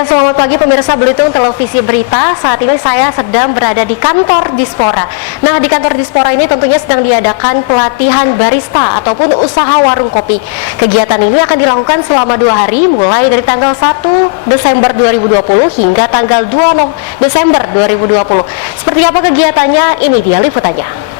Ya, selamat pagi pemirsa Belitung Televisi Berita. Saat ini saya sedang berada di kantor Dispora. Nah, di kantor Dispora ini tentunya sedang diadakan pelatihan barista ataupun usaha warung kopi. Kegiatan ini akan dilakukan selama 2 hari, mulai dari tanggal 1 Desember 2020 hingga tanggal 2 Desember 2020. Seperti apa kegiatannya? Ini dia liputannya.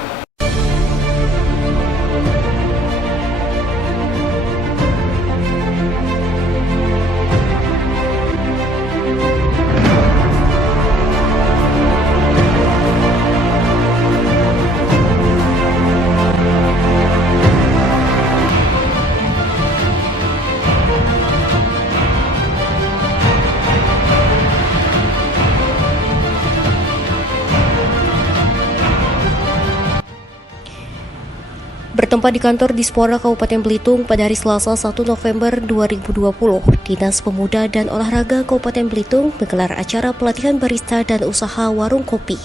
Bertempat di kantor Dispora Kabupaten Belitung pada hari Selasa 1 November 2020, Dinas Pemuda dan Olahraga Kabupaten Belitung menggelar acara pelatihan barista dan usaha warung kopi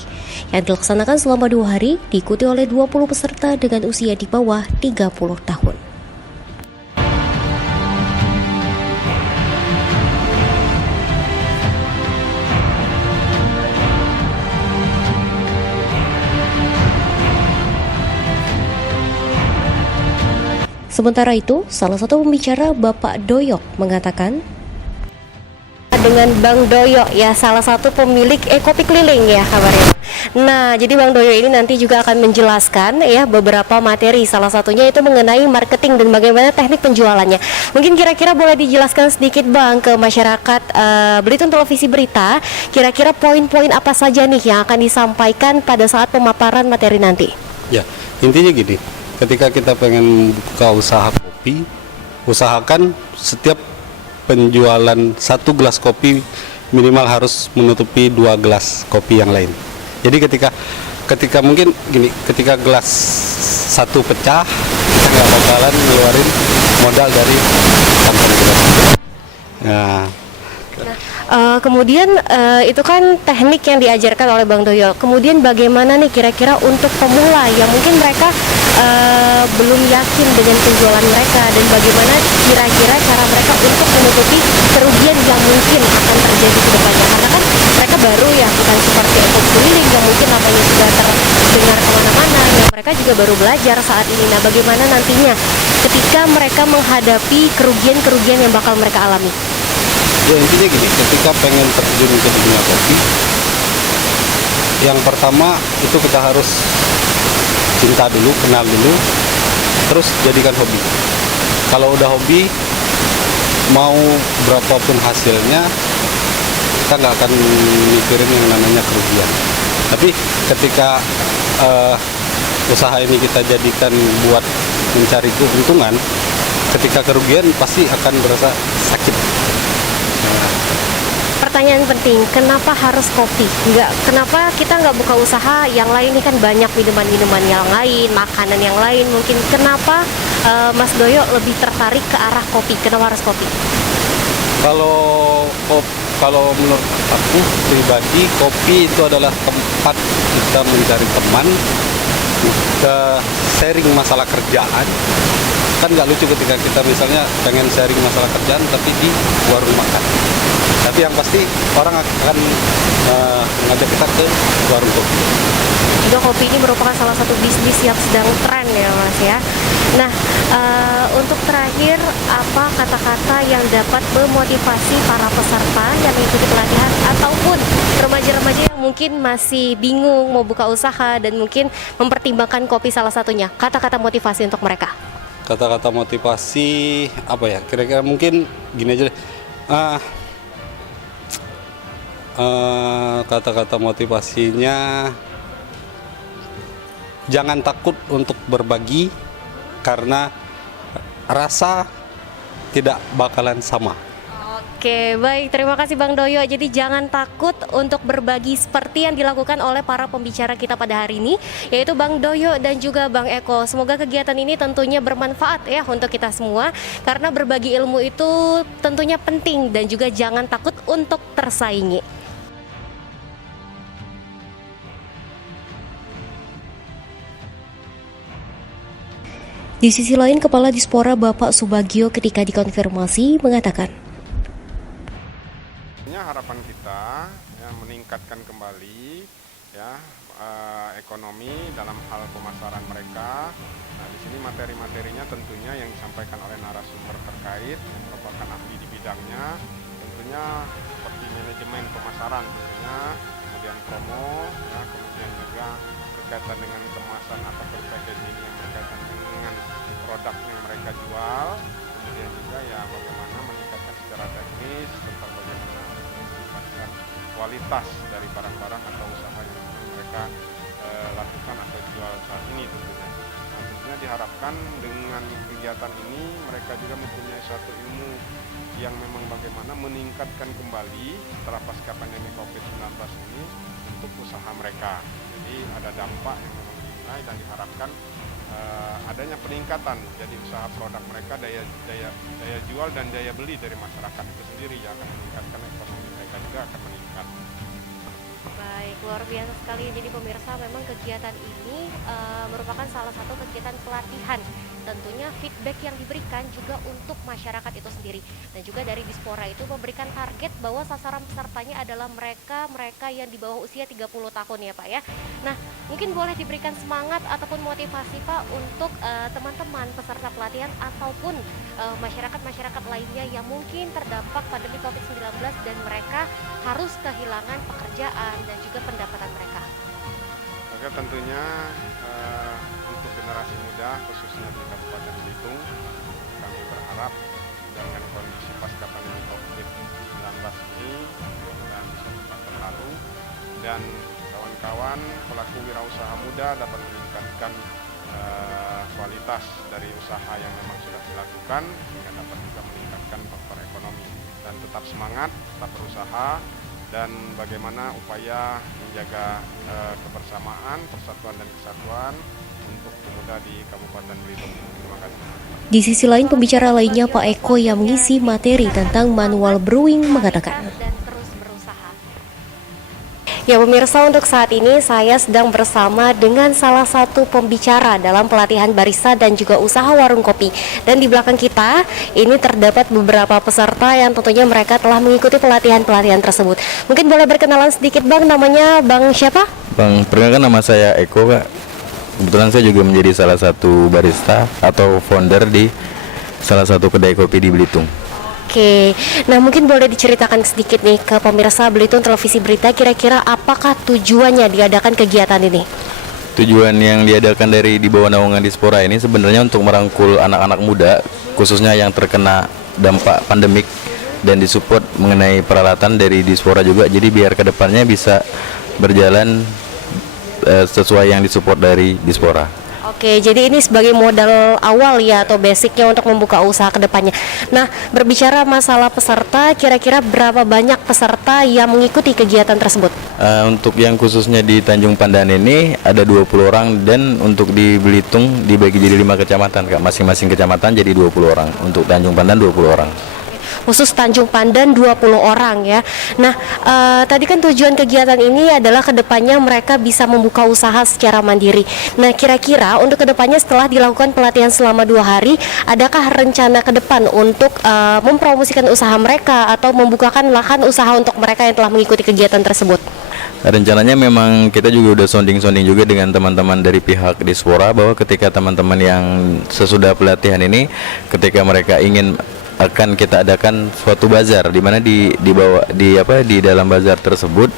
yang dilaksanakan selama 2 hari, diikuti oleh 20 peserta dengan usia di bawah 30 tahun. Sementara itu, salah satu pembicara Bapak Doyok mengatakan, dengan Bang Doyo ya, salah satu pemilik kopi keliling ya kabarnya. Nah, jadi Bang Doyo ini nanti juga akan menjelaskan ya beberapa materi, salah satunya itu mengenai marketing dan bagaimana teknik penjualannya. Mungkin kira-kira boleh dijelaskan sedikit Bang ke masyarakat Belitung Televisi Berita, kira-kira poin-poin apa saja nih yang akan disampaikan pada saat pemaparan materi nanti? Ya, intinya gini, ketika kita pengen buka usaha kopi, usahakan setiap penjualan 1 gelas kopi minimal harus menutupi 2 gelas kopi yang lain. Jadi ketika mungkin gini, ketika gelas 1 pecah, kita nggak bakalan ngeluarin modal dari company kita. Nah, kemudian itu kan teknik yang diajarkan oleh Bang Doyo. Kemudian bagaimana nih kira-kira untuk pemula yang mungkin mereka belum yakin dengan penjualan mereka, dan bagaimana kira-kira cara mereka untuk menutupi kerugian yang mungkin akan terjadi ke depannya, karena kan mereka baru ya, bukan seperti ekonomi keliling yang mungkin namanya sudah terdengar kemana-mana, yang mereka juga baru belajar saat ini. Nah, bagaimana nantinya ketika mereka menghadapi kerugian-kerugian yang bakal mereka alami? ya intinya gini, ketika pengen terjun ke dunia kopi, yang pertama itu kita harus cinta dulu, kenal dulu, terus jadikan hobi. Kalau udah hobi, mau berapapun hasilnya, kita nggak akan mikirin yang namanya kerugian. Tapi ketika usaha ini kita jadikan buat mencari keuntungan, ketika kerugian pasti akan berasa sakit. Pertanyaan penting, kenapa harus kopi? Kenapa kita nggak buka usaha yang lain? Ini kan banyak minuman-minuman yang lain, makanan yang lain. Mungkin kenapa Mas Doyo lebih tertarik ke arah kopi? Kenapa harus kopi? Kalau menurut aku pribadi, kopi itu adalah tempat kita mencari teman, kita sharing masalah kerjaan. Kan nggak lucu ketika kita misalnya pengen sharing masalah kerjaan tapi di warung makan. Tapi yang pasti orang akan mengajak kita ke warung kopi. Juga kopi ini merupakan salah satu bisnis yang sedang tren ya Mas ya. Nah, untuk terakhir, apa kata-kata yang dapat memotivasi para peserta yang mengikuti pelatihan ataupun remaja-remaja yang mungkin masih bingung mau buka usaha dan mungkin mempertimbangkan kopi salah satunya? Kata-kata motivasi untuk mereka. Kata-kata motivasi apa ya? Kira-kira mungkin gini aja deh. Kata-kata motivasinya, jangan takut untuk berbagi karena rasa tidak bakalan sama. Oke, baik. Terima kasih Bang Doyo. Jadi jangan takut untuk berbagi seperti yang dilakukan oleh para pembicara kita pada hari ini, yaitu Bang Doyo dan juga Bang Eko. Semoga kegiatan ini tentunya bermanfaat ya untuk kita semua, karena berbagi ilmu itu tentunya penting dan juga jangan takut untuk tersaingi. Di sisi lain, Kepala Dispora Bapak Subagio ketika dikonfirmasi mengatakan, harapan kita ya, meningkatkan kembali ya ekonomi dalam hal pemasaran mereka. Nah, di sini materi-materinya tentunya yang disampaikan oleh narasumber terkait yang merupakan ahli di bidangnya, tentunya seperti manajemen pemasaran tentunya, kemudian promo, ya, kemudian juga berkaitan dengan kemasan atau packaging yang berkaitan dengan produk yang mereka jual, kemudian juga ya bagaimana meningkatkan secara teknis tentang bagaimana meningkatkan kualitas dari barang-barang atau usaha yang mereka lakukan atau jual saat ini tentunya. Nah, tentunya diharapkan dengan kegiatan ini mereka juga mempunyai suatu ilmu yang memang bagaimana meningkatkan kembali setelah pasca pandemi COVID-19 ini untuk usaha mereka. Jadi ada dampak yang memang dinilai dan diharapkan adanya peningkatan jadi usaha produk mereka, daya jual dan daya beli dari masyarakat itu sendiri yang akan meningkatkan ekonomi mereka juga akan meningkat. Baik, luar biasa sekali. Jadi pemirsa, memang kegiatan ini merupakan salah satu kegiatan pelatihan. Tentunya feedback yang diberikan juga untuk masyarakat itu sendiri. Dan juga dari Dispora itu memberikan target bahwa sasaran pesertanya adalah mereka yang di bawah usia 30 tahun ya Pak ya. Nah, mungkin boleh diberikan semangat ataupun motivasi Pak untuk teman-teman peserta pelatihan ataupun masyarakat-masyarakat lainnya yang mungkin terdampak pandemi COVID-19 dan mereka harus kehilangan pekerjaan dan juga pendapatan mereka. Maka tentunya untuk generasi muda khususnya di Kabupaten Belitung, kami berharap dengan kondisi pasca pandemi COVID-19 ini dan bisa cepat berlalu dan kawan-kawan pelaku wirausaha muda dapat meningkatkan kualitas dari usaha yang memang sudah dilakukan sehingga dapat juga meningkatkan faktor ekonomi dan tetap semangat, tetap berusaha dan bagaimana upaya menjaga kebersamaan, persatuan dan kesatuan untuk pemuda di Kabupaten Belitung. Terima kasih. Di sisi lain, pembicara lainnya Pak Eko yang mengisi materi tentang manual brewing mengatakan, ya pemirsa, untuk saat ini saya sedang bersama dengan salah satu pembicara dalam pelatihan barista dan juga usaha warung kopi. Dan di belakang kita ini terdapat beberapa peserta yang tentunya mereka telah mengikuti pelatihan-pelatihan tersebut. Mungkin boleh berkenalan sedikit Bang, namanya Bang siapa? Bang, perkenalkan nama saya Eko Kak. Kebetulan saya juga menjadi salah satu barista atau founder di salah satu kedai kopi di Belitung. Oke, nah mungkin boleh diceritakan sedikit nih ke pemirsa Belitung Televisi Berita, kira-kira apakah tujuannya diadakan kegiatan ini? Tujuan yang diadakan di bawah naungan Dispora ini sebenarnya untuk merangkul anak-anak muda, khususnya yang terkena dampak pandemik, dan disupport mengenai peralatan dari Dispora juga. Jadi biar kedepannya bisa berjalan sesuai yang disupport dari Dispora. Oke, jadi ini sebagai modal awal ya atau basicnya untuk membuka usaha ke depannya. Nah, berbicara masalah peserta, kira-kira berapa banyak peserta yang mengikuti kegiatan tersebut? Untuk yang khususnya di Tanjung Pandan ini ada 20 orang dan untuk di Belitung dibagi jadi 5 kecamatan Kak. Masing-masing kecamatan jadi 20 orang. Untuk Tanjung Pandan 20 orang. Khusus Tanjung Pandan 20 orang ya. Nah, tadi kan tujuan kegiatan ini adalah kedepannya mereka bisa membuka usaha secara mandiri. Nah, kira-kira untuk kedepannya setelah dilakukan pelatihan selama 2 hari, adakah rencana ke depan untuk mempromosikan usaha mereka atau membukakan lahan usaha untuk mereka yang telah mengikuti kegiatan tersebut? Rencananya memang kita juga udah sounding juga dengan teman-teman dari pihak Dispora bahwa ketika teman-teman yang sesudah pelatihan ini, ketika mereka ingin akan kita adakan suatu bazar di mana di dalam bazar tersebut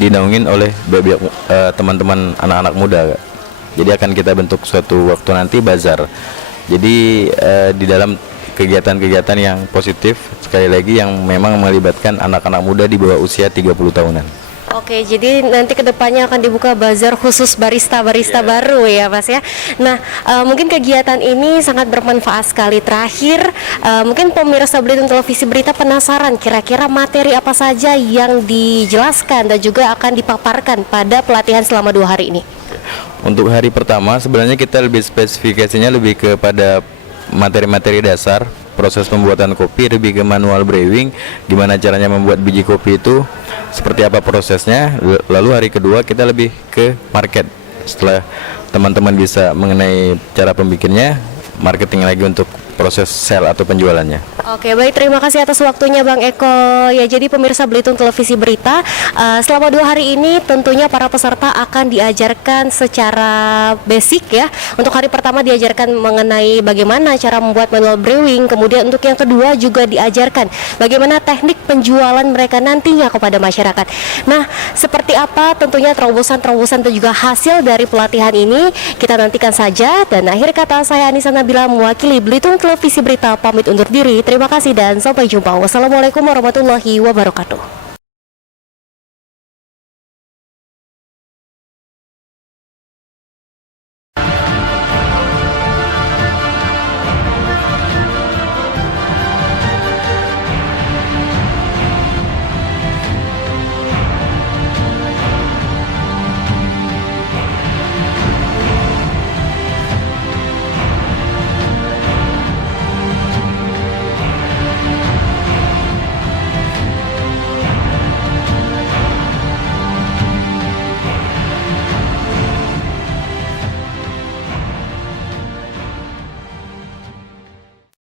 dinaungin oleh teman-teman anak-anak muda. Jadi akan kita bentuk suatu waktu nanti bazar. Jadi di dalam kegiatan-kegiatan yang positif sekali lagi yang memang melibatkan anak-anak muda di bawah usia 30 tahunan. Oke, jadi nanti kedepannya akan dibuka bazar khusus barista-barista baru ya Mas ya. Nah, mungkin kegiatan ini sangat bermanfaat sekali. Terakhir, mungkin pemirsa Belitung Televisi Berita penasaran kira-kira materi apa saja yang dijelaskan dan juga akan dipaparkan pada pelatihan selama 2 hari ini. Untuk hari pertama sebenarnya kita lebih spesifikasinya lebih kepada materi-materi dasar proses pembuatan kopi, lebih ke manual brewing, gimana caranya membuat biji kopi itu, seperti apa prosesnya. Lalu hari kedua kita lebih ke market. Setelah teman-teman bisa mengenai cara pembikinnya, marketing lagi untuk proses sell atau penjualannya. Oke, baik, terima kasih atas waktunya Bang Eko. Ya, jadi pemirsa Belitung Televisi Berita, selama 2 hari ini tentunya para peserta akan diajarkan secara basic ya. Untuk hari pertama diajarkan mengenai bagaimana cara membuat manual brewing, kemudian untuk yang kedua juga diajarkan bagaimana teknik penjualan mereka nantinya kepada masyarakat. Nah, seperti apa tentunya terobosan-terobosan dan juga hasil dari pelatihan ini kita nantikan saja. Dan akhir kata, saya Anissa Nabila mewakili Belitung Televisi Berita pamit undur diri. Terima kasih dan sampai jumpa. Wassalamualaikum warahmatullahi wabarakatuh.